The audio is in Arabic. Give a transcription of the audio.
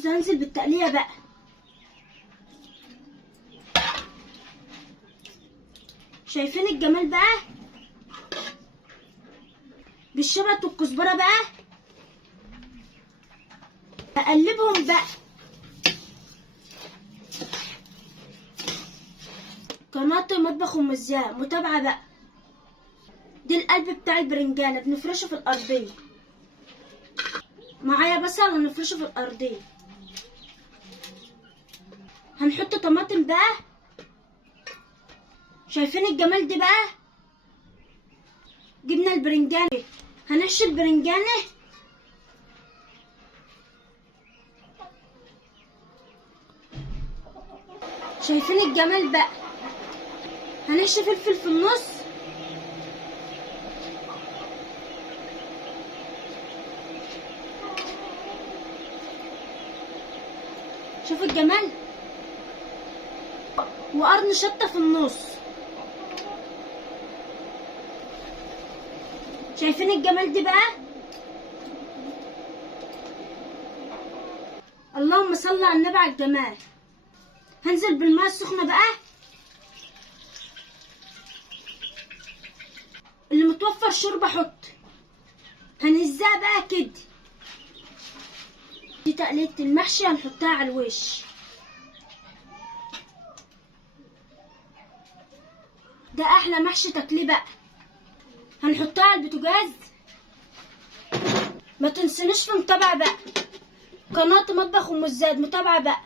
بصوا هنزل بالتقليه بقى. شايفين الجمال بقى؟ بالشبت والكزبره بقى. اقلبهم بقى. قناة مطبخ ام زياد متابعه بقى. دي القلب بتاع البرنجانه بنفرشه في الارضيه. معايا بصل هنفرشه في الارضيه. هنحط طماطم بقى. شايفين الجمال دي بقى؟ جبنا البرنجانه. هنحشي البرنجانه. شايفين الجمال بقى؟ هنحشي فلفل في النص. شوف الجمال. وقرن شطه في النص. شايفين الجمال دي بقى؟ اللهم صل على النبي على الجمال. هنزل بالماء السخنه بقى. اللي متوفر شوربه حط. هنهزها بقى كده. دي تقلية المحشي هنحطها على الوش. ده احلى محشي تاكليه بقى. هنحطها على البوتاجاز. ما تنسونيش في متابعة بقى. قناة مطبخ ام زياد متابعة بقى.